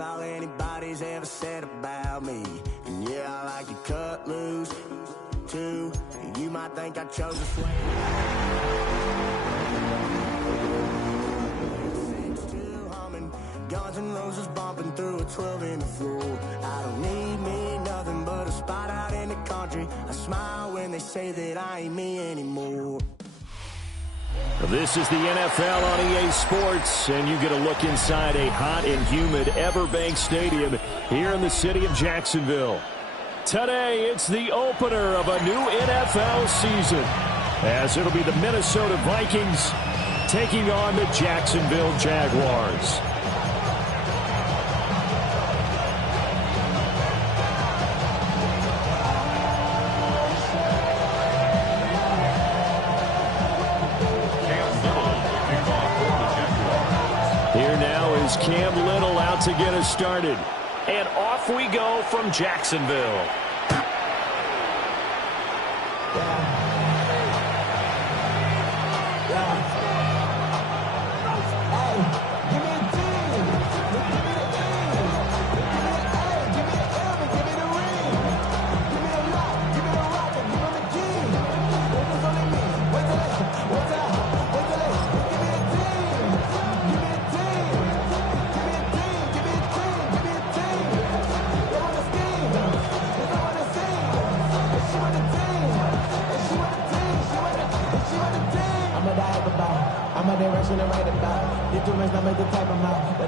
all anybody's ever said about me. And yeah, I like to cut loose, too. You might think I chose a sway. Guns N' Roses bumping through a 12 in the floor. I don't need me nothing but a spot out in the country. I smile when they say that I ain't me anymore. This is the NFL on EA Sports, and you get a look inside a hot and humid Everbank Stadium here in the city of Jacksonville. Today, it's the opener of a new NFL season, as it'll be the Minnesota Vikings taking on the Jacksonville Jaguars. Here now is Cam Little out to get us started. And off we go from Jacksonville.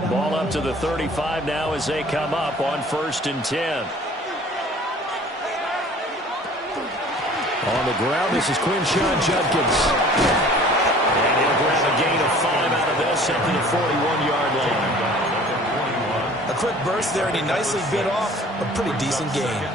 Ball up to the 35 now as they come up on 1st and 10. On the ground, this is Quinshon Judkins. And he'll grab a gain of 5 out of this up to the 41-yard line. A quick burst there, and he nicely bit off a pretty decent gain.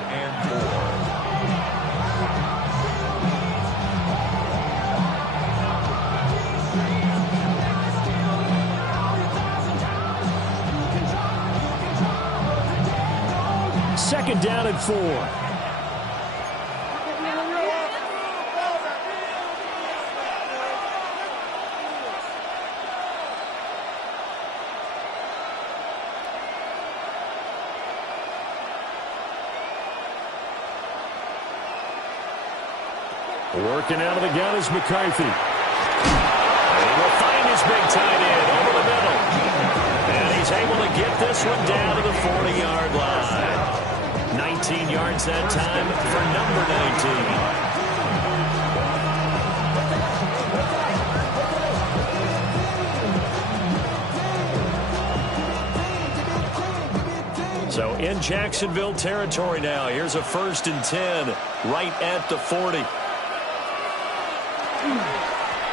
Second down and 4. Working out of the gun is McCarthy. He will find his big tight end over the middle. And he's able to get this one down to the 40-yard line. 19 yards that time for number 19. So in Jacksonville territory now. Here's a 1st and 10 right at the 40.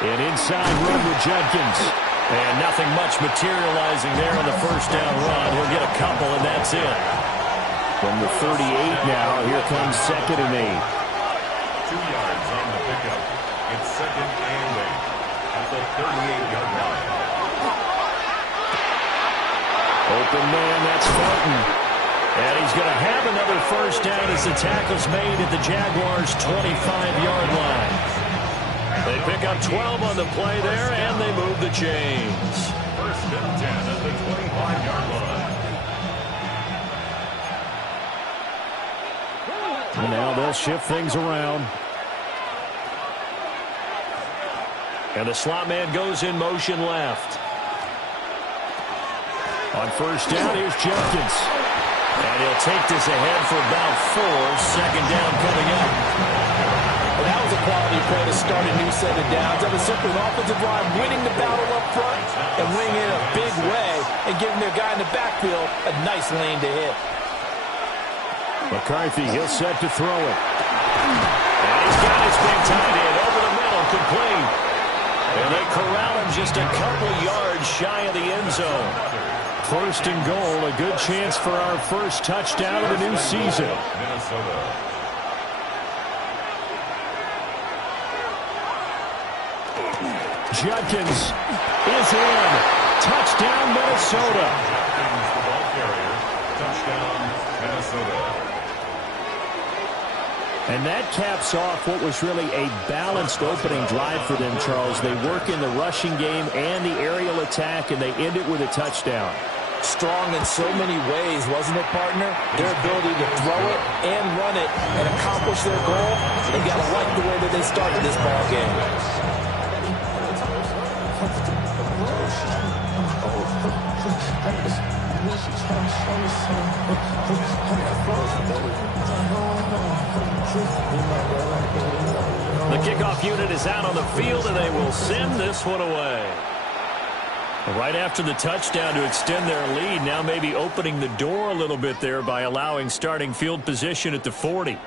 An inside run with Judkins. And nothing much materializing there on the first down run. He'll get a couple, and that's it. From the 38 now, here comes 2nd and 8. 2 yards on the pickup. It's 2nd and 8 at the 38-yard line. Open man, that's Fulton. And he's going to have another first down as the tackle's made at the Jaguars' 25-yard line. They pick up 12 on the play there, and they move the chains. 1st and 10 at the 25-yard line. And now they'll shift things around. And the slot man goes in motion left. On 1st down, here's Judkins. And he'll take this ahead for about 4. 2nd down coming up. Well, that was a quality play to start a new set of downs. That was simply an offensive line winning the battle up front and winning it in a big way and giving their guy in the backfield a nice lane to hit. McCarthy, he'll set to throw it. And he's got his big tight end over the middle, complete. And they corral him just a couple yards shy of the end zone. 1st and goal, a good chance for our first touchdown of the new season. Judkins is in. Touchdown, Minnesota. Touchdown, Minnesota. And that caps off what was really a balanced opening drive for them, Charles. They work in the rushing game and the aerial attack, and they end it with a touchdown. strong in so many ways, wasn't it, partner? Their ability to throw it and run it and accomplish their goal. They got to like the way that they started this ball game. The kickoff unit is out on the field, and they will send this one away. Right after the touchdown to extend their lead, now maybe opening the door a little bit there by allowing starting field position at the 40.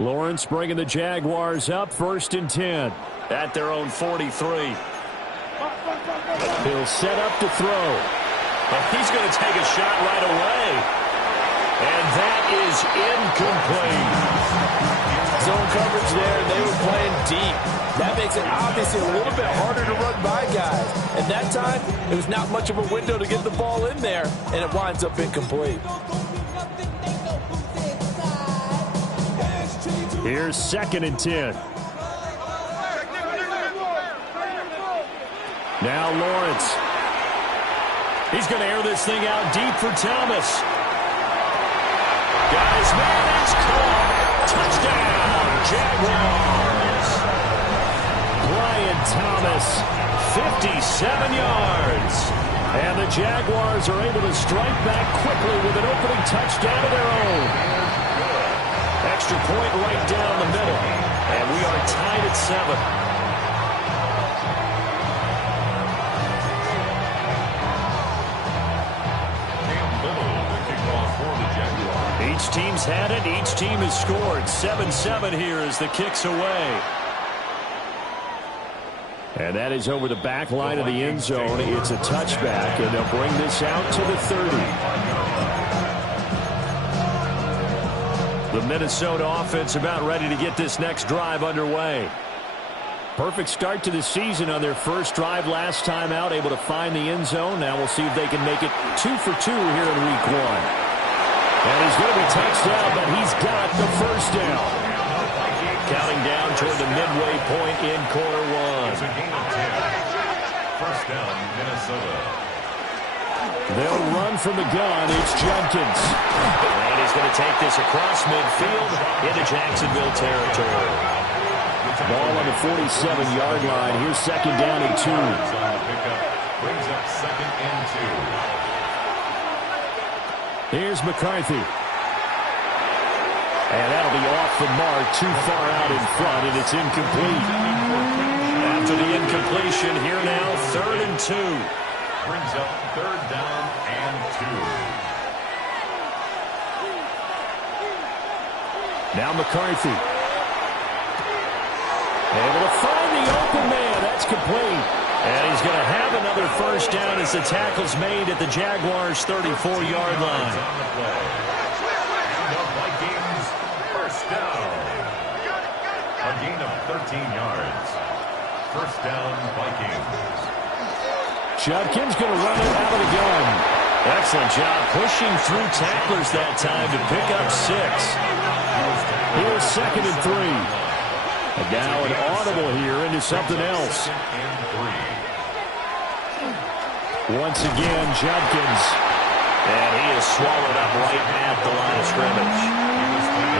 Lawrence bringing the Jaguars up, 1st and 10 at their own 43. He'll set up to throw. And he's going to take a shot right away. And that is incomplete. Zone coverage there, and they were playing deep. That makes it obviously a little bit harder to run by guys. And that time, it was not much of a window to get the ball in there, and it winds up incomplete. Here's 2nd and 10. Now Lawrence. He's going to air this thing out deep for Thomas. Guys, man, it's caught. Touchdown, Jaguars. Brian Thomas, 57 yards. And the Jaguars are able to strike back quickly with an opening touchdown of their own. Extra point right down the middle. And we are tied at 7. Each team's had it. Each team has scored. 7-7 here as the kick's away. And that is over the back line of the end zone. It's a touchback, and they'll bring this out to the 30. The Minnesota offense about ready to get this next drive underway. Perfect start to the season on their first drive last time out, able to find the end zone. Now we'll see if they can make it 2 for 2 here in week 1. And he's going to be touched down, but he's got the first down. Counting down toward the midway point in quarter 1. First down, Minnesota. They'll run from the gun. It's Judkins. And he's going to take this across midfield into Jacksonville territory. Ball on the 47-yard line. Here's 2nd down and 2. Brings up 2nd and 2. Here's McCarthy. And that'll be off the mark, too far out in front, and it's incomplete. After the incompletion, here now, 3rd and 2. Brings up 3rd down and 2. Now McCarthy. Able to find the open man. That's complete. And he's going to have another first down as the tackle's made at the Jaguars' 34-yard line. And the Vikings first down. A gain of 13 yards. First down, Vikings. Judkins going to run it out of the gun. Excellent job pushing through tacklers that time to pick up 6. Here's 2nd and 3. And now an audible here into something else. Once again, Judkins. And he is swallowed up right at the line of scrimmage.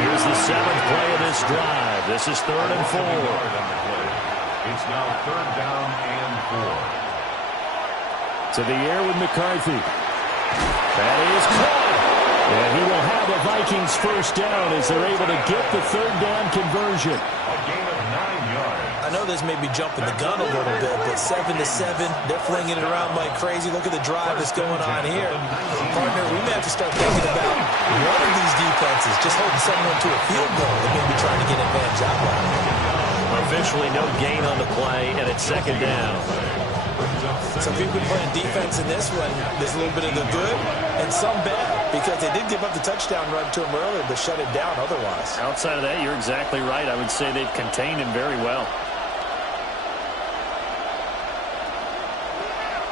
Here's the 7th play of this drive. This is 3rd and 4. It's now 3rd down and 4. To the air with McCarthy. That is caught. And he will have the Vikings first down as they're able to get the 3rd down conversion. A gain of 9 yards. I know this may be jumping the gun a little bit, but 7-7, they're flinging it around like crazy. Look at the drive that's going on here. Partner, we may have to start thinking about one of these defenses just holding someone to a field goal and maybe trying to get advantage out loud. Officially no gain on the play, and it's 2nd down. So if you've been playing defense in this one, there's a little bit of the good and some bad, because they did give up the touchdown run to him earlier, but shut it down otherwise. Outside of that, you're exactly right. I would say they've contained him very well.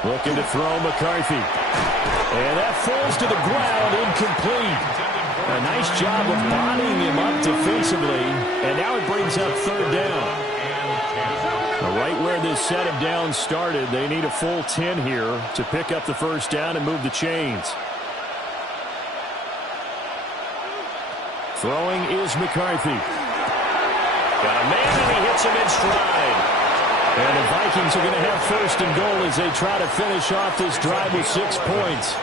Looking to throw McCarthy. And that falls to the ground, incomplete. A nice job of bodying him up defensively. And now it brings up third down. Right where this set of downs started, they need a full 10 here to pick up the first down and move the chains. Throwing is McCarthy. Got a man, and he hits him in stride. And the Vikings are going to have first and goal as they try to finish off this drive with 6 points.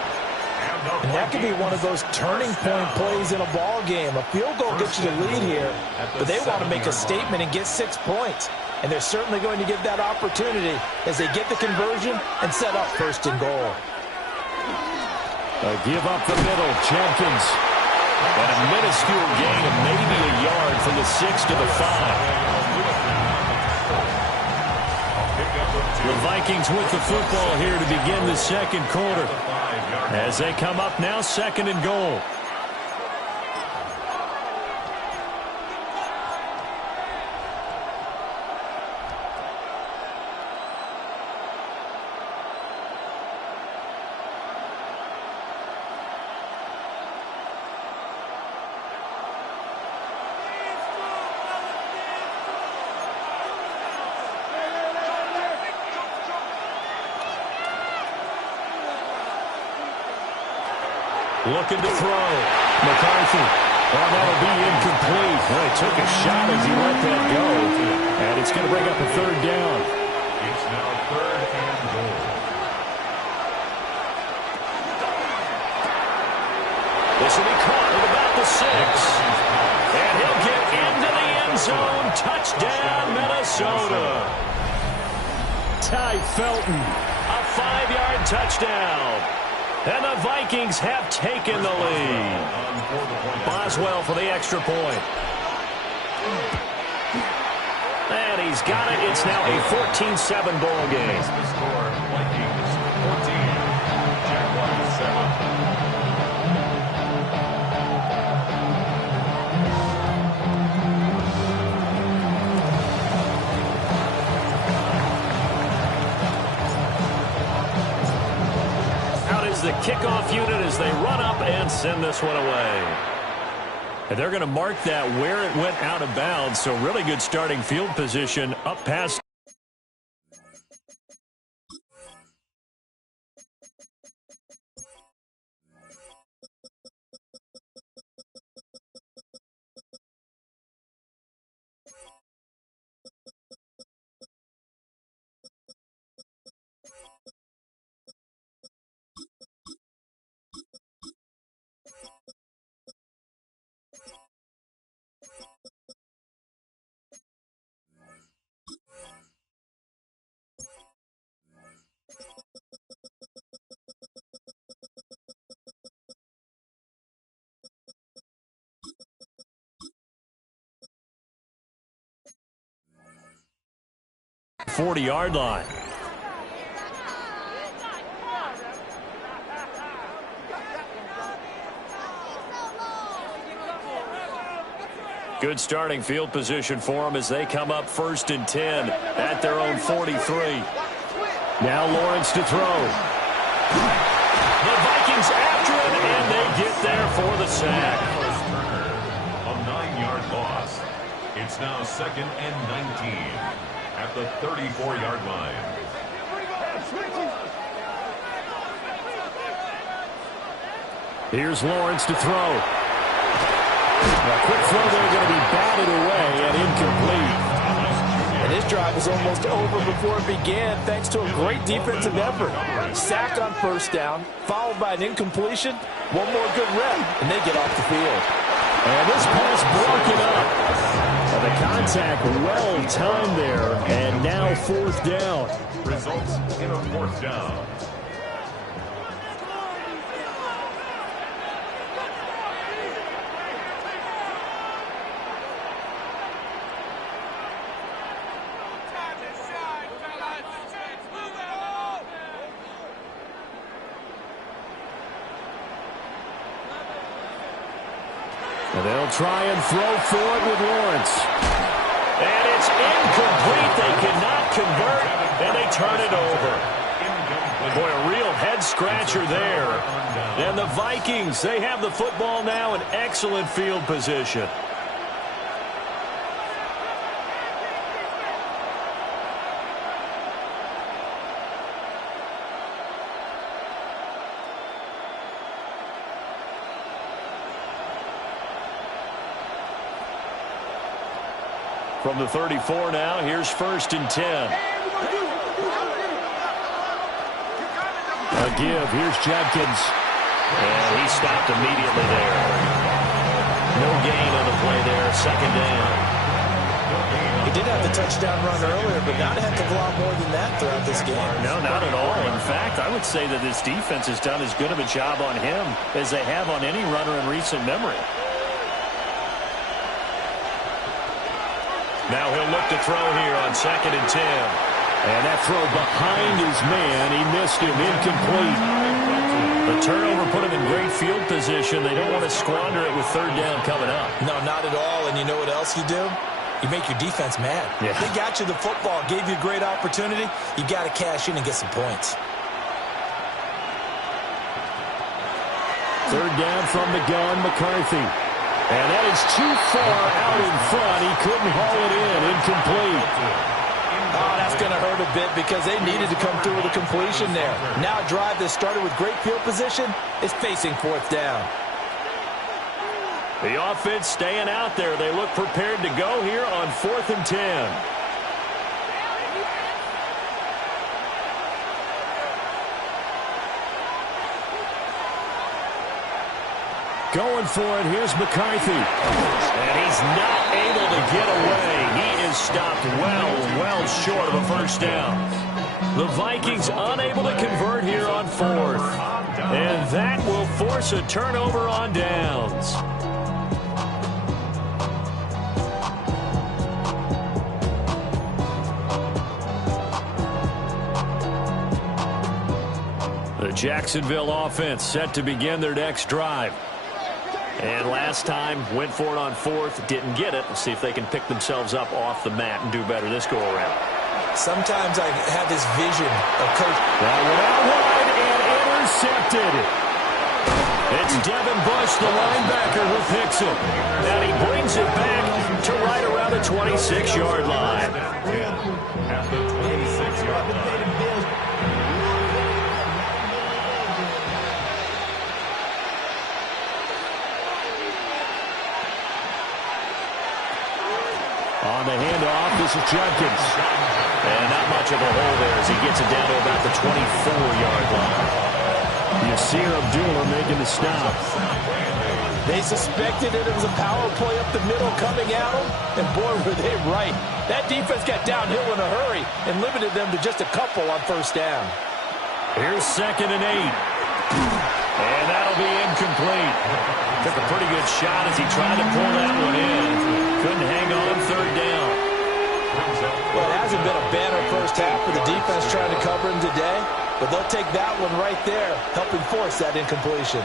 And that could be one of those turning point plays in a ball game. A field goal gets you the lead here, but they want to make a statement and get 6 points. And they're certainly going to get that opportunity as they get the conversion and set up first and goal. A give up the middle, Jenkins. And a minuscule gain of maybe a yard from the 6 to the 5. The Vikings with the football here to begin the second quarter. As they come up now, second and goal. Looking to throw. McCarthy. Oh, that'll be incomplete. Well, he took a shot as he let that go. And it's going to bring up a third down. It's now third and goal. This will be caught at about the 6. And he'll get into the end zone. Touchdown, Minnesota. Ty Felton. A 5-yard touchdown. And the Vikings have taken the lead. Boswell for the extra point. And he's got it. It's now a 14-7 ball game. The score, Vikings 14, Jaguars 7. The kickoff unit as they run up and send this one away. And they're going to mark that where it went out of bounds, so really good starting field position up past. The 40-yard line. Good starting field position for them as they come up first and 10 at their own 43. Now Lawrence to throw. The Vikings after him, and they get there for the sack. A 9-yard loss. It's now second and 19 at the 34-yard line. Here's Lawrence to throw. A quick throw there, going to be batted away and incomplete. And this drive is almost over before it began thanks to a great defensive effort. Sack on first down, followed by an incompletion. One more good rep, and they get off the field. And this pass broken up. And the contact well timed there, and now fourth down. Results in a fourth down. And they'll try and throw for it with Lawrence. And it's incomplete. They cannot convert, and they turn it over. Boy, a real head-scratcher there. And the Vikings, they have the football now in excellent field position. From the 34 now, here's 1st and 10. A give, here's Judkins. And he stopped immediately there. No gain on the play there, 2nd down. He did have the touchdown run earlier, but not a heck of a lot more than that throughout this game. No, not at all. In fact, I would say that this defense has done as good of a job on him as they have on any runner in recent memory. Now he'll look to throw here on 2nd and 10. And that throw behind his man, he missed him, incomplete. The turnover put him in great field position. They don't want to squander it with 3rd down coming up. No, not at all. And you know what else you do? You make your defense mad. Yeah. They got you the football, gave you a great opportunity. You got to cash in and get some points. 3rd down from the gun, McCarthy. And that is too far out in front. He couldn't haul it in. Incomplete. Oh, that's going to hurt a bit because they needed to come through with a completion there. Now a drive that started with great field position is facing 4th down. The offense staying out there. They look prepared to go here on 4th and 10. Going for it, here's McCarthy. And he's not able to get away. He is stopped well short of a 1st down. The Vikings unable to convert here on 4th. And that will force a turnover on downs. The Jacksonville offense set to begin their next drive. And last time, went for it on 4th, didn't get it. Let's see if they can pick themselves up off the mat and do better this go-around. Sometimes I have this vision of Coach. That went out wide and intercepted. It's Devin Bush, the linebacker, who picks it. And he brings it back to right around the 26-yard line. At the 26-yard line. On the handoff, this is Judkins. And not much of a hole there as he gets it down to about the 24-yard line. Yasir Abdullah making the stop. They suspected it was a power play up the middle coming at them, and boy, were they right. That defense got downhill in a hurry and limited them to just a couple on 1st down. Here's 2nd and 8. And that'll be incomplete. Took a pretty good shot as he tried to pull that one in. Couldn't hang on 3rd down. Well, it hasn't been a banner 1st half for the defense trying to cover him today, but they'll take that one right there, helping force that incompletion.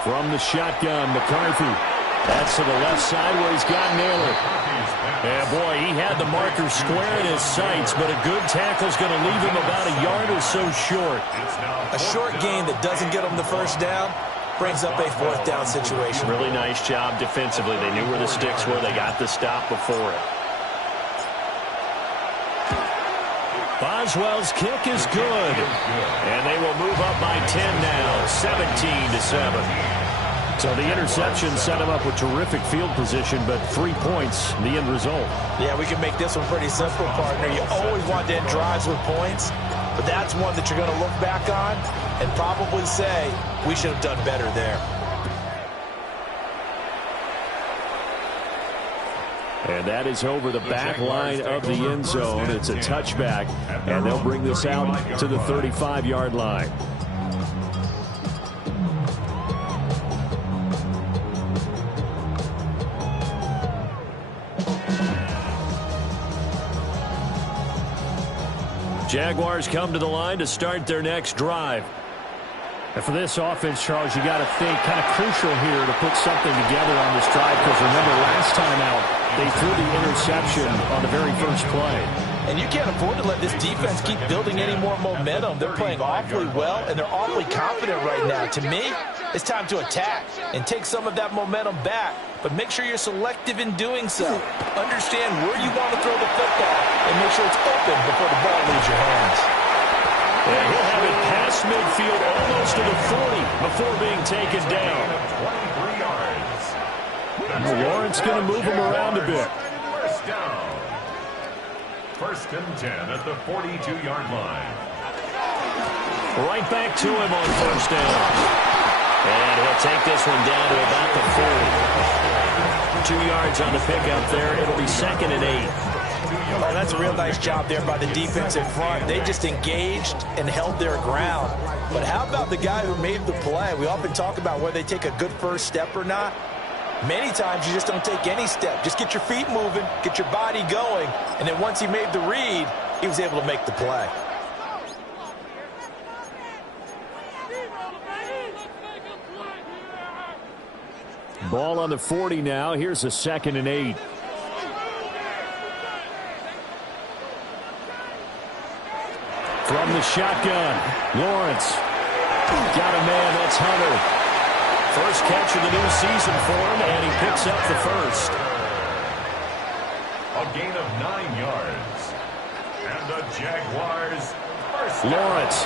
From the shotgun, McCarthy. That's to the left side where he's got Naylor. And boy, he had the marker square in his sights, but a good tackle's going to leave him about a yard or so short. A short gain that doesn't get him the 1st down brings up a 4th down situation. Really nice job defensively. They knew where the sticks were. They got the stop before it. Boswell's kick is good. And they will move up by 10 now, 17-7. So the interception set him up with terrific field position, but 3 points, the end result. Yeah, we can make this one pretty simple, partner. You always want to end drives with points, but that's one that you're going to look back on and probably say, we should have done better there. And that is over the back line of the end zone. It's a touchback, and they'll bring this out to the 35-yard line. Jaguars come to the line to start their next drive. And for this offense, Charles, you got to think kind of crucial here to put something together on this drive, because remember last time out they threw the interception on the very first play. And you can't afford to let this defense keep building any more momentum. They're playing awfully well, and they're awfully confident right now. To me, it's time to attack and take some of that momentum back. But make sure you're selective in doing so. Understand where you want to throw the football and make sure it's open before the ball leaves your hands. And he'll have it past midfield almost to the 40 before being taken down. 23 yards. Lawrence going to move him around a bit. First down. First and 10 at the 42-yard line. Right back to him on first down. And he'll take this one down to about the 40. 2 yards on the pickup there. It'll be 2nd and 8. Oh, that's a real nice job there by the defense in front. They just engaged and held their ground. But how about the guy who made the play? We often talk about whether they take a good first step or not. Many times you just don't take any step. Just get your feet moving, get your body going, and then once he made the read, he was able to make the play. Ball on the 40 now. Here's a 2nd and 8. From the shotgun, Lawrence. Got a man, that's Hunter. First catch of the new season for him, and he picks up the first. A gain of 9 yards. And the Jaguars first down. Lawrence.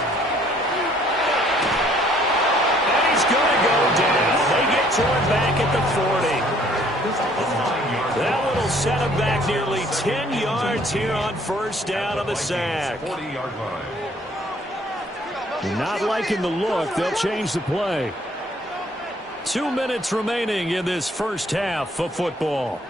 And he's going to go down. They get to him back at the 40. That one will set him back nearly 10 yards here on first down on the sack. 40-yard line. Not liking the look. They'll change the play. 2 minutes remaining in this first half of football.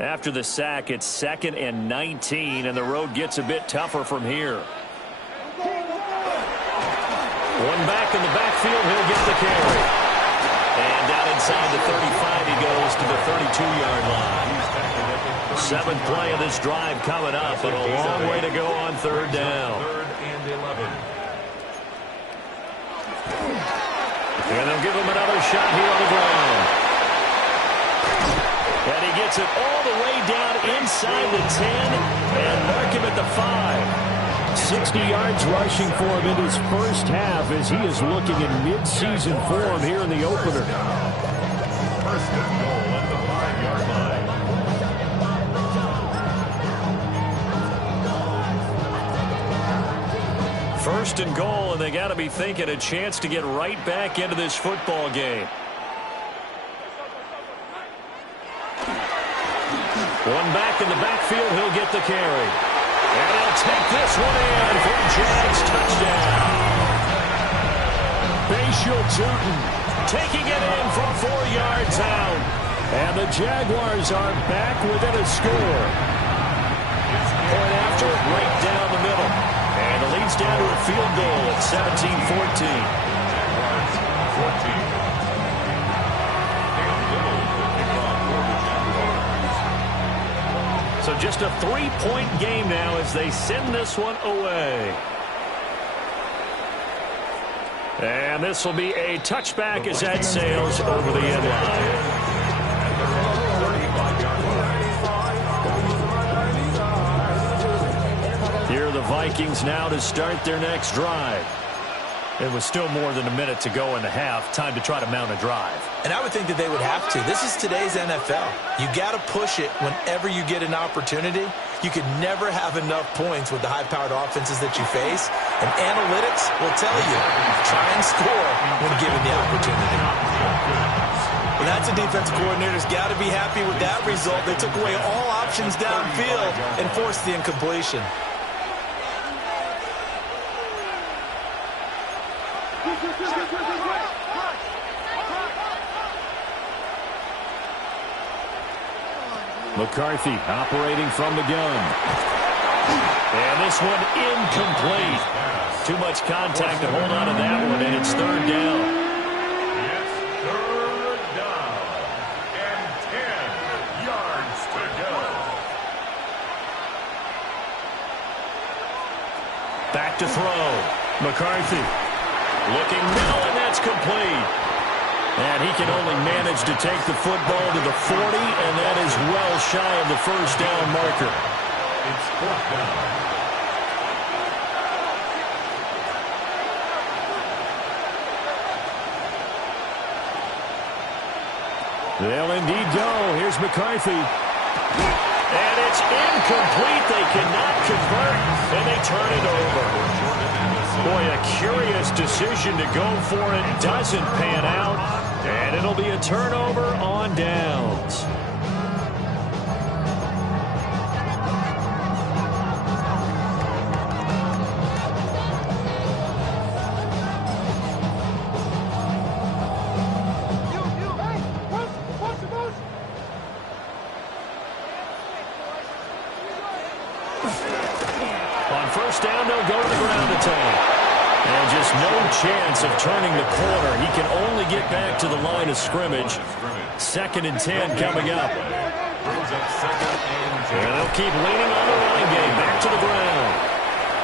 After the sack, it's 2nd and 19, and the road gets a bit tougher from here. One back in the backfield, he'll get the carry. And down inside the 35, he goes to the 32-yard line. 7th play of this drive coming up, and a long way to go on third down. 3rd and 11. And they'll give him another shot here on the ground. And he gets it all the way down inside the 10 and mark him at the 5. 60 yards rushing for him in his first half as he is looking in mid-season form here in the opener. First and goal at the 5-yard line. First and goal, and they got to be thinking a chance to get right back into this football game. One back in the backfield, he'll get the carry. And he'll take this one in for a Jags touchdown. Bashal Tutin taking it in from 4 yards out. And the Jaguars are back within a score. Point after, right down the middle. And it leads down to a field goal at 17-14. 14. So just a 3-point game now as they send this one away. And this will be a touchback as that sails over the end line. Here are the Vikings now to start their next drive. It was still more than a minute to go in the half. Time to try to mount a drive. And I would think that they would have to. This is today's NFL. You got to push it whenever you get an opportunity. You could never have enough points with the high-powered offenses that you face. And analytics will tell you, try and score when given the opportunity. Well, that's a defensive coordinator's got to be happy with that result. They took away all options downfield and forced the incompletion. McCarthy operating from the gun. And this one incomplete. Too much contact to hold on to that one, and it's third down. It's third down and 10 yards to go. Back to throw. McCarthy looking middle, and that's complete. And he can only manage to take the football to the 40, and that is well shy of the first down marker. It's fourth down. They'll indeed go. Here's McCarthy. And it's incomplete. They cannot convert, and they turn it over. Boy, a curious decision to go for it. Doesn't pan out, and it'll be a turnover on downs. On first down, they'll go to the ground attack. And just no chance of turning the corner. He can only get back to the line of scrimmage. 2nd and 10 coming up. And they'll keep leaning on the running game. Back to the ground.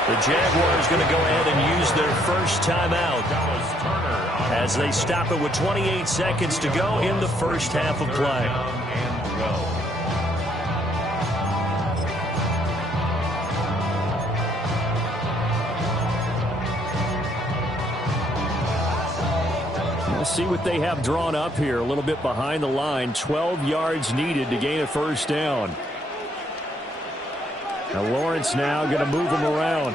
The Jaguars going to go ahead and use their first timeout as they stop it with 28 seconds to go in the first half of play. We'll see what they have drawn up here. A little bit behind the line. 12 yards needed to gain a first down. Now Lawrence now going to move him around.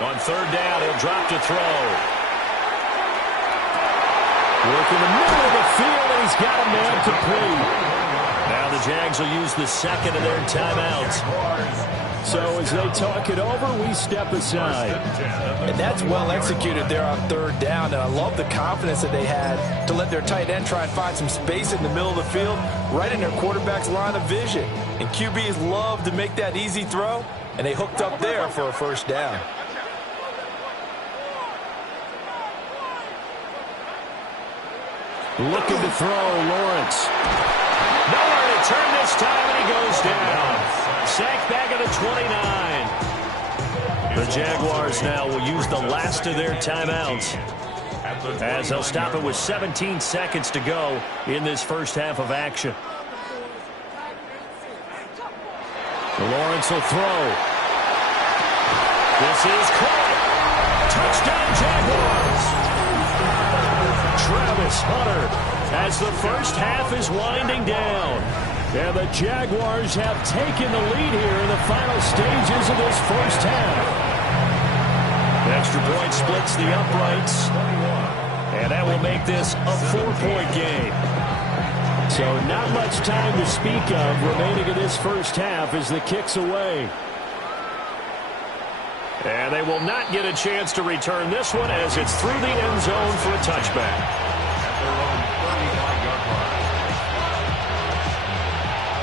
On third down, he'll drop to throw. Work in the middle of the field, and he's got a man complete. Now the Jags will use the second of their timeouts. So as they talk it over, we step aside. And that's well executed there on third down. And I love the confidence that they had to let their tight end try and find some space in the middle of the field, right in their quarterback's line of vision. And QBs love to make that easy throw, and they hooked up there for a first down. Looking to throw, Lawrence. Nowhere to turn this time, and he goes down. Sacked back at the 29. The Jaguars now will use the last of their timeouts as they'll stop it with 17 seconds to go in this first half of action. Lawrence will throw. This is caught. Touchdown, Jaguars. Travis Hunter as the first half is winding down. And the Jaguars have taken the lead here in the final stages of this first half. The extra point splits the uprights. And that will make this a 4-point game. So not much time to speak of remaining in this first half as the kick's away. And they will not get a chance to return this one as it's through the end zone for a touchback.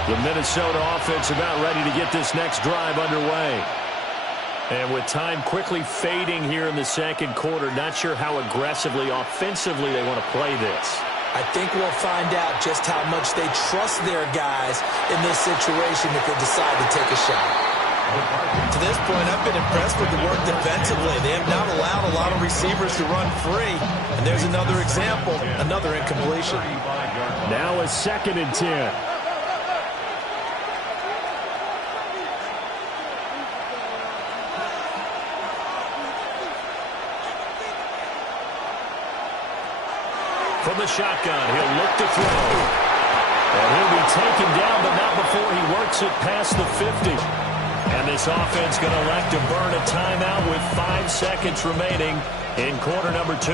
The Minnesota offense about ready to get this next drive underway. And with time quickly fading here in the second quarter, not sure how aggressively, offensively they want to play this. I think we'll find out just how much they trust their guys in this situation if they decide to take a shot. To this point, I've been impressed with the work defensively. They have not allowed a lot of receivers to run free. And there's another example, another incompletion. Now a 2nd and 10. From the shotgun, he'll look to throw. And he'll be taken down, but not before he works it past the 50. And this offense going to elect to burn a timeout with 5 seconds remaining in quarter number 2.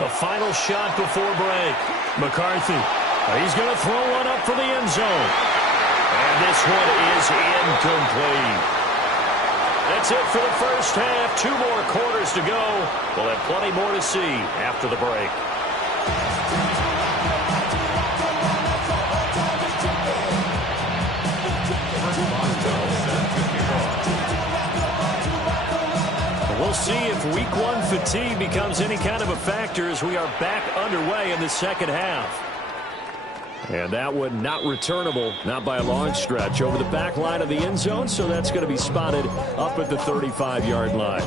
The final shot before break. McCarthy, he's going to throw one up for the end zone. And this one is incomplete. That's it for the first half. 2 more quarters to go. We'll have plenty more to see after the break. We'll see if week 1 fatigue becomes any kind of a factor as we are back underway in the second half. And that one not returnable, not by a long stretch, over the back line of the end zone, so that's going to be spotted up at the 35-yard line.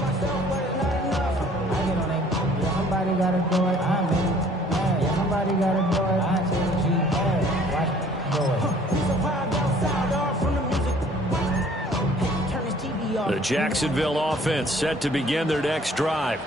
Somebody got to do it. I'm in. Hey, somebody got to do it. I say, G, hey, watch, do it. The Jacksonville offense set to begin their next drive.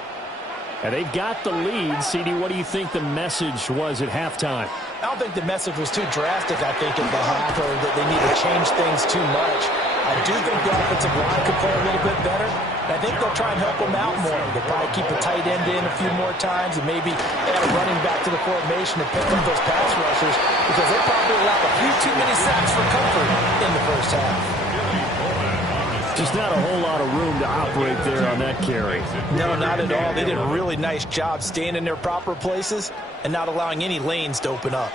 And they've got the lead. CD, what do you think the message was at halftime? I don't think the message was too drastic, I think, at the half, or that they need to change things too much. I do think the offensive line could play a little bit better. And I think they'll try and help them out more. They'll probably keep a tight end in a few more times and maybe add a running back to the formation and pick up those pass rushers, because they probably allow a few too many sacks for comfort in the first half. Just not a whole lot of room to operate there on that carry. No, not at all. They did a really nice job staying in their proper places and not allowing any lanes to open up.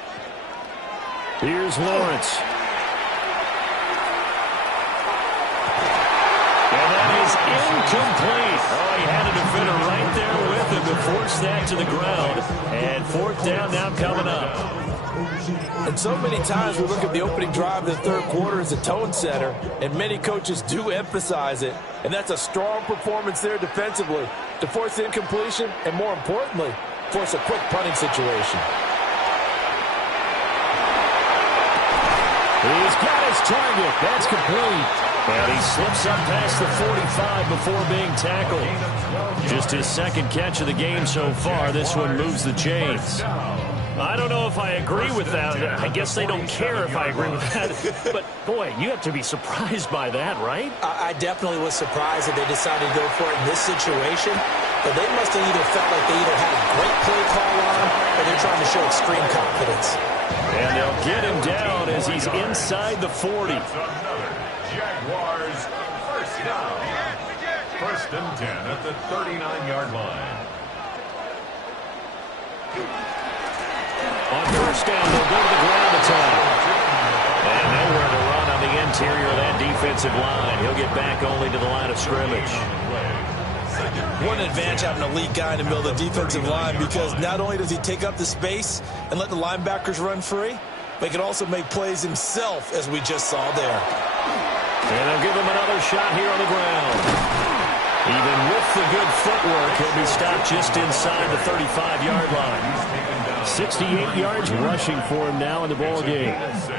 Here's Lawrence. And that is incomplete. Oh, he had a defender right there with him to force that to the ground. And 4th down now coming up. And so many times we look at the opening drive of the third quarter as a tone setter, and many coaches do emphasize it. And that's a strong performance there defensively to force the incompletion and, more importantly, force a quick punting situation. He's got his target. That's complete. And he slips up past the 45 before being tackled. Just his second catch of the game so far. This one moves the chains. I don't know if I agree with that. I guess they don't care if I agree with that. But, boy, you have to be surprised by that, right? I definitely was surprised that they decided to go for it in this situation. But they must have either felt like they either had a great play call on them or they're trying to show extreme confidence. And they'll get him down as he's inside the 40. Jaguars first down. 1st and 10 at the 39-yard line. On 1st down, they'll go to the ground attack. And nowhere to run on the interior of that defensive line. He'll get back only to the line of scrimmage. One advantage having a lead guy in the middle of the defensive line, because not only does he take up the space and let the linebackers run free, but he can also make plays himself, as we just saw there. And they'll give him another shot here on the ground. Even with the good footwork, he'll be stopped just inside the 35-yard line. 68 yards rushing for him now in the ball game.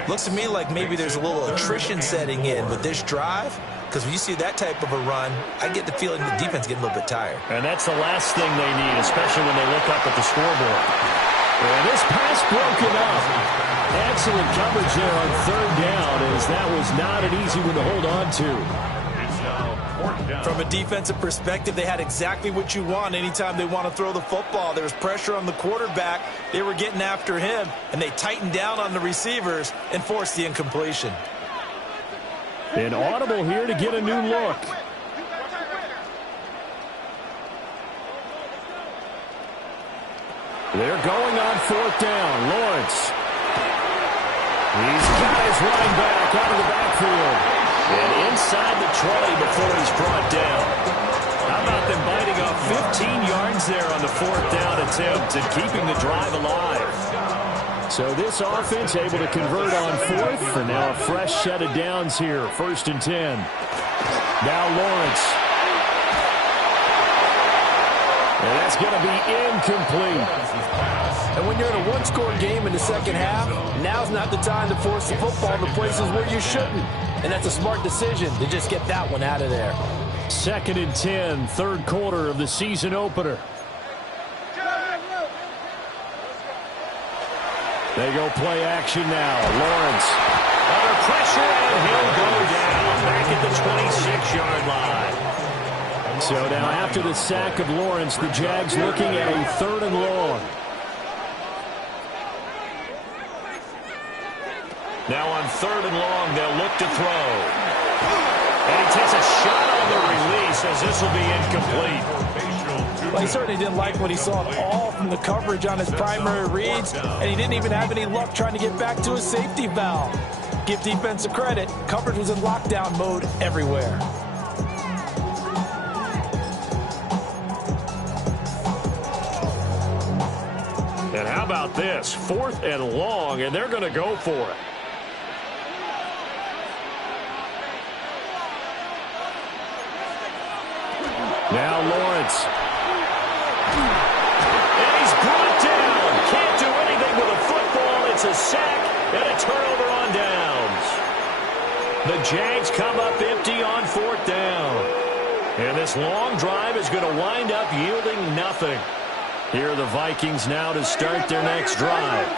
Looks to me like maybe there's a little attrition setting in with this drive, because when you see that type of a run, I get the feeling the defense getting a little bit tired. And that's the last thing they need, especially when they look up at the scoreboard. And this pass broken up. Excellent coverage there on 3rd down, as that was not an easy one to hold on to. From a defensive perspective, they had exactly what you want anytime they want to throw the football. There was pressure on the quarterback. They were getting after him, and they tightened down on the receivers and forced the incompletion. An audible here to get a new look. They're going on 4th down. Lawrence. He's got his running back out of the backfield. And inside the 20 before he's brought down. How about them biting off 15 yards there on the 4th down attempt and keeping the drive alive? So this offense able to convert on 4th, and now a fresh set of downs here. 1st and 10. Now Lawrence. And that's going to be incomplete. And when you're in a one-score game in the second half, now's not the time to force the football to places where you shouldn't. And that's a smart decision to just get that one out of there. 2nd and 10, 3rd quarter of the season opener. They go play action now. Lawrence under pressure, and he'll go down back at the 26-yard line. So now after the sack of Lawrence, the Jags looking at a 3rd and long. Now on 3rd and long, they'll look to throw. And he takes a shot on the release as this will be incomplete. Well, he certainly didn't like what he saw at all from the coverage on his primary reads, and he didn't even have any luck trying to get back to his safety valve. Give defense a credit. Coverage was in lockdown mode everywhere. And how about this? 4th and long, and they're going to go for it. Now Lawrence. And he's brought down. Can't do anything with a football. It's a sack and a turnover on downs. The Jags come up empty on 4th down. And this long drive is going to wind up yielding nothing. Here are the Vikings now to start their next drive.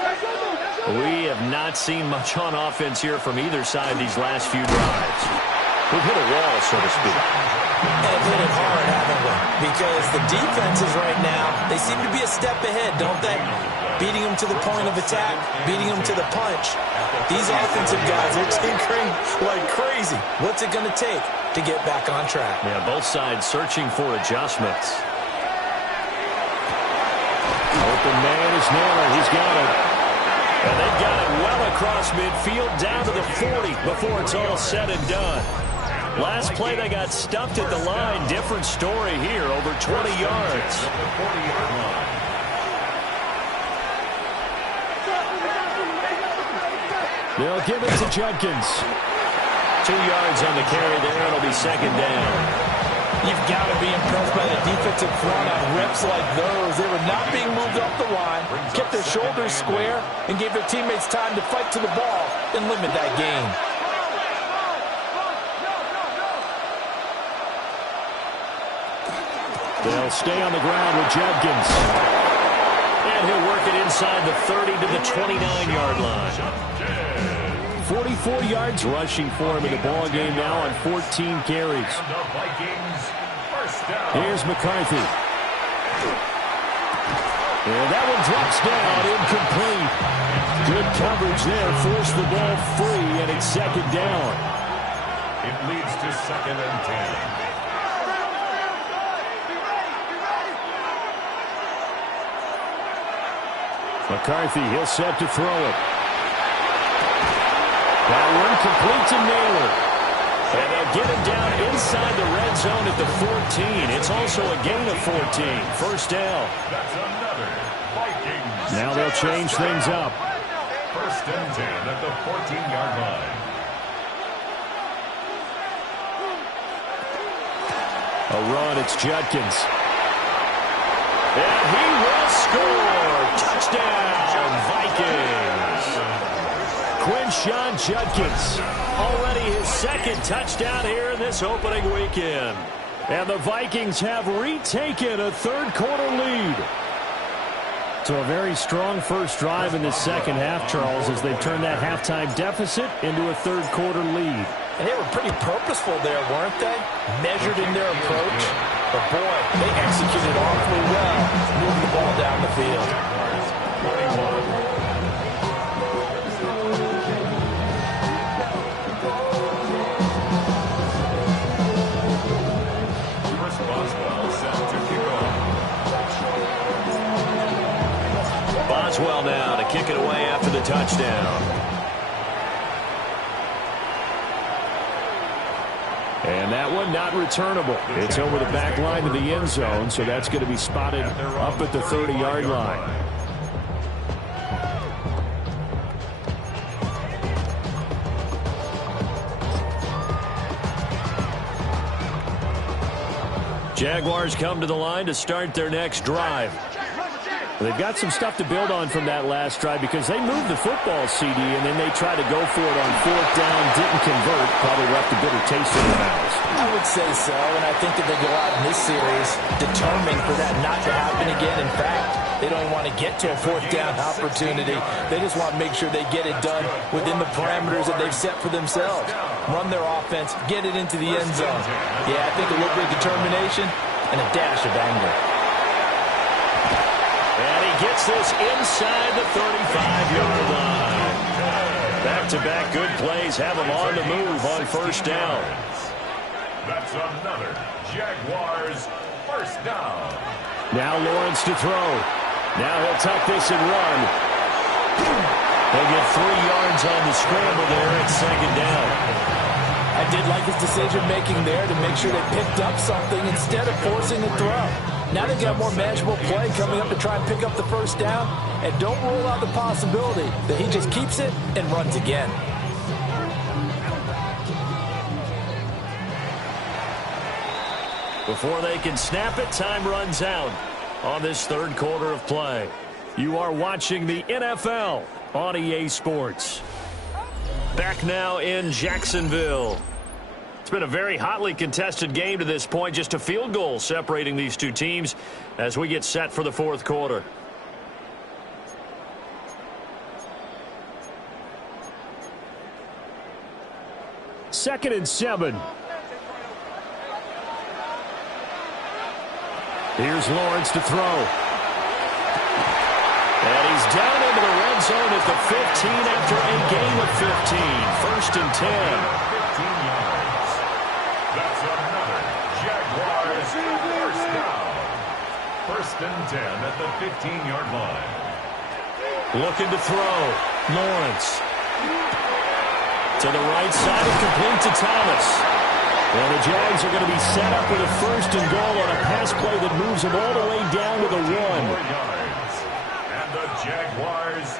We have not seen much on offense here from either side these last few drives. We've hit a wall, so to speak. And hit it hard, haven't we? Because the defenses right now, they seem to be a step ahead, don't they? Beating them to the point of attack, beating them to the punch. These offensive guys are tinkering like crazy. What's it going to take to get back on track? Yeah, both sides searching for adjustments. Open man is Naylor. He's got it. And they've got it well across midfield down to the 40 before it's all said and done. Last play, they got stuffed at the line. Different story here, over 20 yards. They'll give it to Judkins. 2 yards on the carry there. It'll be 2nd down. You've got to be impressed by the defensive front on reps like those. They were not being moved off the line, kept their shoulders square, and gave their teammates time to fight to the ball and limit that gain. They'll stay on the ground with Judkins. And he'll work it inside the 30 to the 29-yard line. 44 yards rushing for him in the ball game now on 14 carries. Here's McCarthy. And that one drops down, incomplete. Good coverage there, forced the ball free, and it's 2nd down. It leads to 2nd and 10. McCarthy, he'll set to throw it. That one complete to Naylor. And they'll get him down inside the red zone at the 14. It's also a gain of 14. 1st down. That's another Vikings. Now they'll change things up. 1st and 10 at the 14-yard line. A run, it's Judkins. And he will score. Touchdown, Vikings. Quinshon Judkins, already his 2nd touchdown here in this opening weekend. And the Vikings have retaken a 3rd quarter lead. So a very strong first drive in the 2nd half, Charles, as they've turned that halftime deficit into a 3rd quarter lead. And they were pretty purposeful there, weren't they? Measured in their approach. But boy, they executed awfully well, moving the ball down the field. 21. Boswell now to kick it away after the touchdown. And that one not returnable. It's over the back line of the end zone, so that's going to be spotted up at the 30-yard line. Jaguars come to the line to start their next drive. They've got some stuff to build on from that last drive because they moved the football, CD, and then they tried to go for it on 4th down, didn't convert, probably left a bitter taste in their mouths. I would say so, and I think that they go out in this series determined for that not to happen again. In fact, they don't want to get to a 4th down opportunity. They just want to make sure they get it done within the parameters that they've set for themselves. Run their offense, get it into the end zone. Yeah, I think a little bit of determination and a dash of anger. And he gets this inside the 35-yard line. That Back-to-back good plays have them on the move on first down. That's another Jaguars first down. Now Lawrence to throw. Now he'll tuck this and run. They get 3 yards on the scramble there at second down. I did like his decision-making there to make sure they picked up something instead of forcing a throw. Now they've got more manageable play coming up to try and pick up the first down, and don't rule out the possibility that he just keeps it and runs again. Before they can snap it, time runs out on this third quarter of play. You are watching the NFL on EA Sports. Back now in Jacksonville. It's been a very hotly contested game to this point. Just a field goal separating these two teams as we get set for the fourth quarter. Second and 7. Here's Lawrence to throw. And he's down into the red zone at the 15 after a gain of 15. First and 10. 15 yards. That's another Jaguars first down. First and 10 at the 15-yard line. Looking to throw. Lawrence. To the right side and complete to Thomas. And the Jags are going to be set up with a first and goal on a pass play that moves them all the way down to the 1. 4 yards. The Jaguars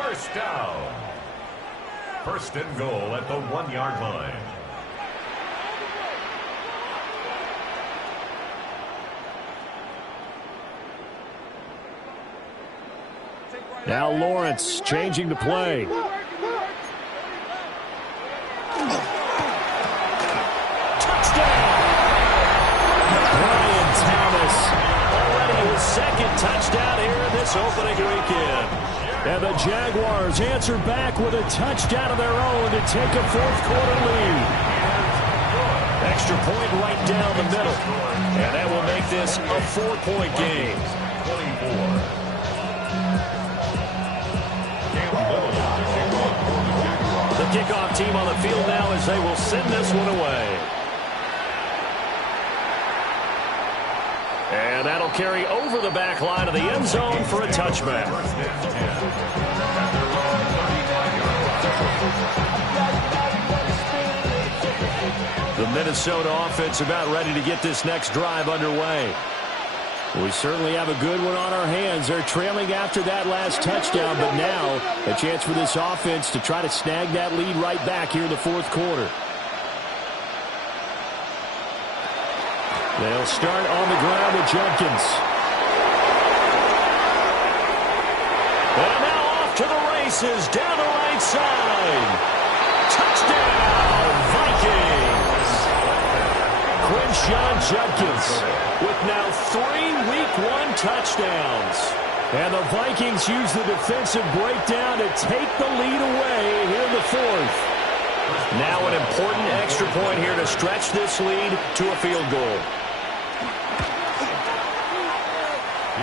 first down. First and goal at the 1-yard line. Now Lawrence changing the play. Touchdown! Brian Thomas. Already his second touchdown here in this opening weekend. And the Jaguars answer back with a touchdown of their own to take a fourth quarter lead. Extra point right down the middle. And that will make this a 4-point game. 24. The kickoff team on the field now as they will send this one away. And that'll carry over the back line of the end zone for a touchback. The Minnesota offense about ready to get this next drive underway. We certainly have a good one on our hands. They're trailing after that last touchdown, but now a chance for this offense to try to snag that lead right back here in the fourth quarter. They'll start on the ground with Jenkins. And now off to the races, down the right side. Touchdown, Vikings! Quinshon Judkins with now 3 Week 1 touchdowns. And the Vikings use the defensive breakdown to take the lead away here in the fourth. Now an important extra point here to stretch this lead to a field goal.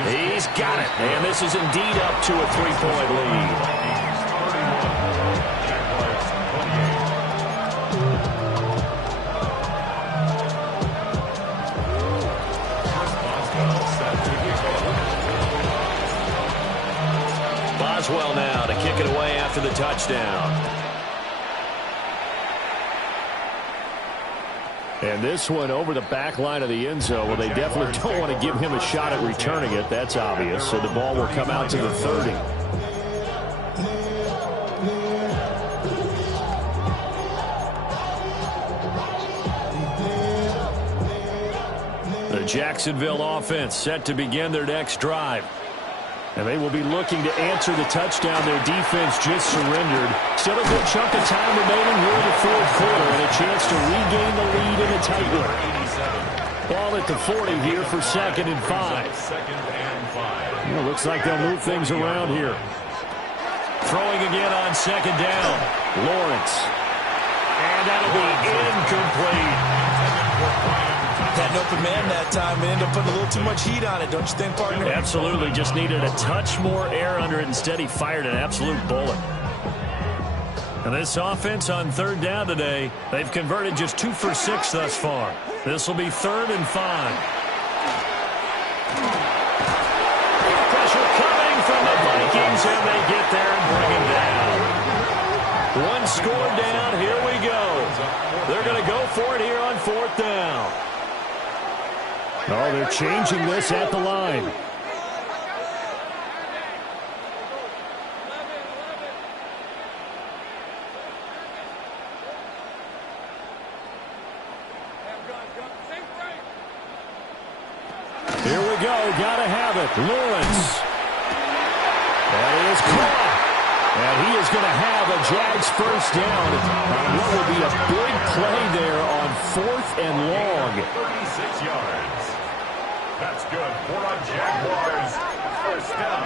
He's got it. And this is indeed up to a 3-point lead. Boswell now to kick it away after the touchdown. And this one over the back line of the end zone. Well, they definitely don't want to give him a shot at returning it. That's obvious. So the ball will come out to the 30. The Jacksonville offense set to begin their next drive. And they will be looking to answer the touchdown their defense just surrendered. Still a good chunk of time remaining here in the fourth quarter and a chance to regain the lead in a tight one. Ball at the 40 here for 2nd and 5. Well, looks like they'll move things around here. Throwing again on 2nd down. Lawrence. And that'll be incomplete. Had an open man that time and ended up putting a little too much heat on it, don't you think, partner? Absolutely. Just needed a touch more air under it. Instead, he fired an absolute bullet. And this offense on third down today, they've converted just 2 for 6 thus far. This will be 3rd and 5. Pressure coming from the Vikings, and they get there and bring him down. One score down, here we go. They're going to go for it here on 4th down. Oh, they're changing this at the line. Here we go. Gotta have it. Lawrence. That is caught. And he is going to have a Jags first down on what would be a big play there on 4th and long. 36 yards. That's good for a Jaguars first down.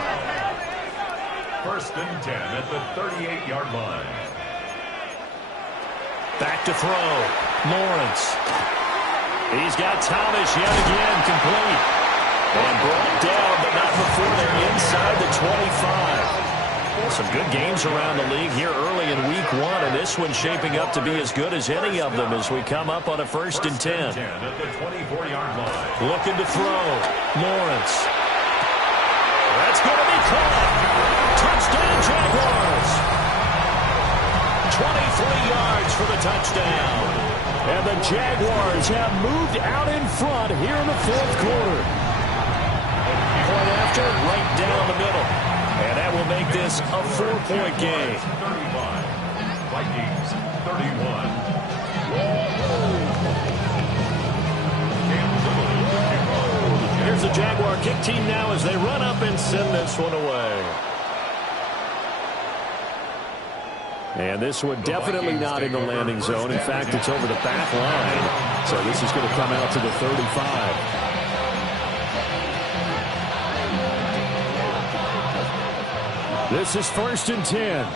1st and 10 at the 38-yard line. Back to throw. Lawrence. He's got Thomas yet again complete. And brought down, but not before they're inside the 25. Some good games around the league here early in week 1, and this one's shaping up to be as good as any of them as we come up on a 1st and 10. At the 24-yard line. Looking to throw. Lawrence. That's going to be caught. Touchdown, Jaguars. 23 yards for the touchdown. And the Jaguars have moved out in front here in the 4th quarter. Point after, right down the middle. And that will make this a 4-point game. 35. Vikings 31. Here's the Jaguar kick team now as they run up and send this one away. And this one definitely not in the landing zone. In fact, it's over the back line. So this is going to come out to the 35. This is 1st and 10.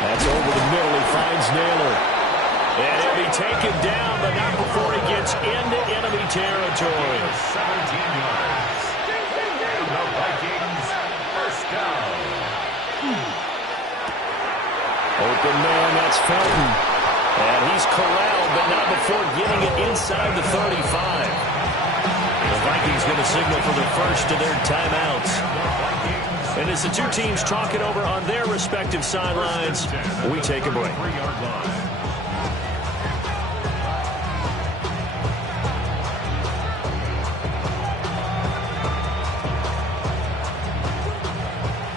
That's over the middle. He finds Naylor. And he'll be taken down, but not before he gets into enemy territory. 17 yards. The Vikings first down. Open man, that's Felton. And he's corralled, but not before getting it inside the 35. The Vikings going to signal for the first of their timeouts. And as the two teams talk it over on their respective sidelines, we take a break.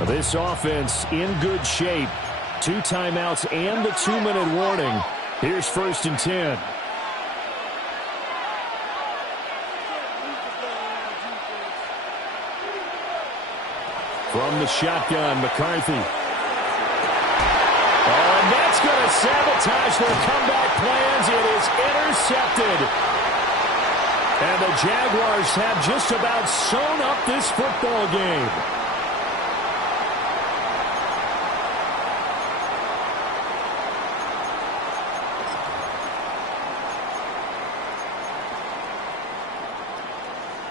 This offense in good shape. 2 timeouts and the 2-minute warning. Here's 1st and 10. From the shotgun, McCarthy. Oh, and that's going to sabotage their comeback plans. It is intercepted. And the Jaguars have just about sewn up this football game.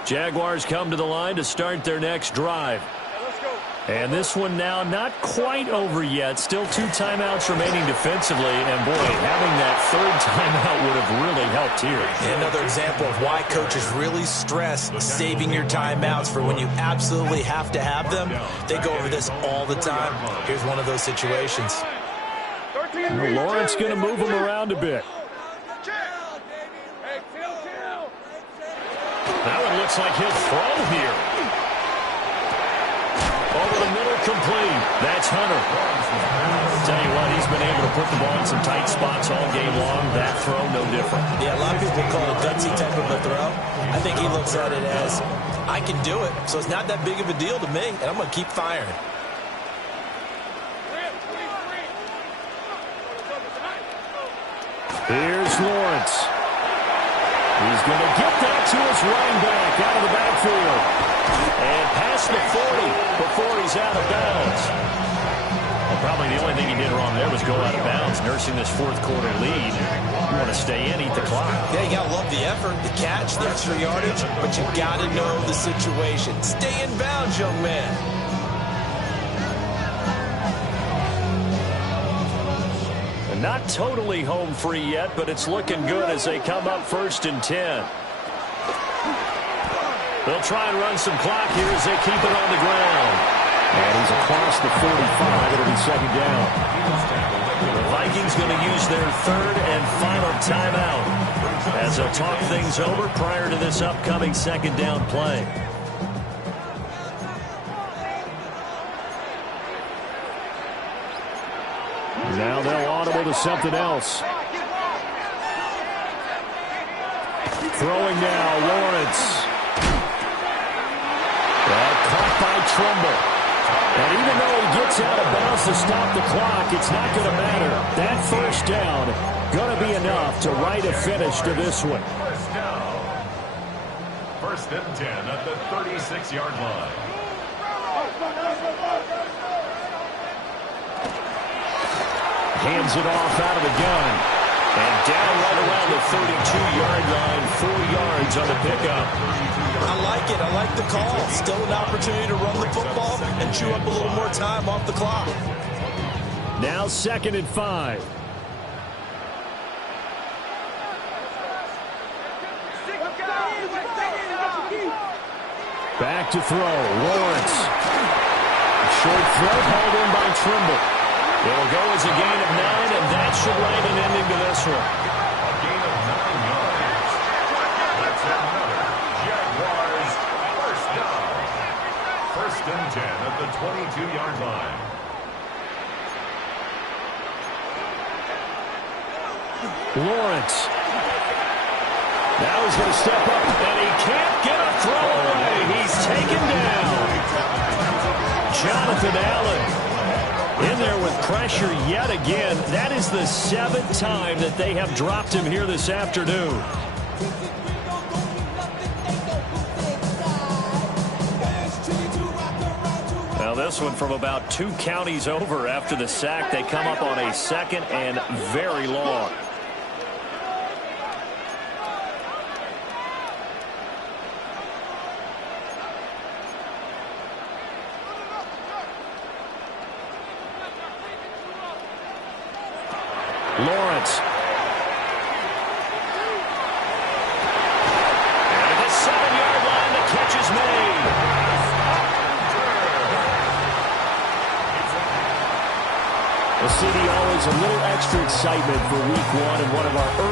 Jaguars come to the line to start their next drive. And this one now not quite over yet. Still 2 timeouts remaining defensively. And, boy, having that 3rd timeout would have really helped here. Another example of why coaches really stress saving your timeouts for when you absolutely have to have them. They go over this all the time. Here's one of those situations. Lawrence going to move him around a bit. That one looks like he'll throw here. Over the middle, complete. That's Hunter. Tell you what, he's been able to put the ball in some tight spots all game long. That throw, no different. Yeah, a lot of people call it a gutsy type of a throw. I think he looks at it as, I can do it, so it's not that big of a deal to me, and I'm going to keep firing. Here's Lawrence. He's going to get that to his running back out of the backfield. And past the 40 before he's out of bounds. Probably the only thing he did wrong there was go out of bounds, nursing this fourth quarter lead. You want to stay in, eat the clock. Yeah, you got to love the effort, the catch, the extra yardage, but you got to know the situation. Stay in bounds, young man. And not totally home free yet, but it's looking good as they come up 1st and 10. They'll try and run some clock here as they keep it on the ground. And he's across the 45. It'll be second down. The Vikings going to use their third and final timeout as they'll talk things over prior to this upcoming second down play. Now they'll audible to something else. Throwing now, Lawrence. Caught by Tremble. And even though he gets out of bounds to stop the clock, it's not going to matter. That first down going to be enough to write a finish to this one. First down. 1st and 10 at the 36-yard line. Hands it off out of the gun. And down right around the 32-yard line, 4 yards on the pickup. I like it. I like the call. Still an opportunity to run the football and chew up a little more time off the clock. Now 2nd and 5. Back to throw. Lawrence. Short throw held in by Trimble. It'll go as a gain of 9, and that should write an ending to this one. A gain of 9 yards. That's another Jaguars first down. 1st and 10 at the 22-yard line. Lawrence. Now he's going to step up, and he can't get a throw away. He's taken down. Jonathan Allen in there with pressure yet again. That is the 7th time that they have dropped him here this afternoon. Now this one from about 2 counties over after the sack. They come up on a 2nd and very long. Lawrence. And at the 7-yard line, the catch is made. Well, CD, always a little extra excitement for week 1 and one of our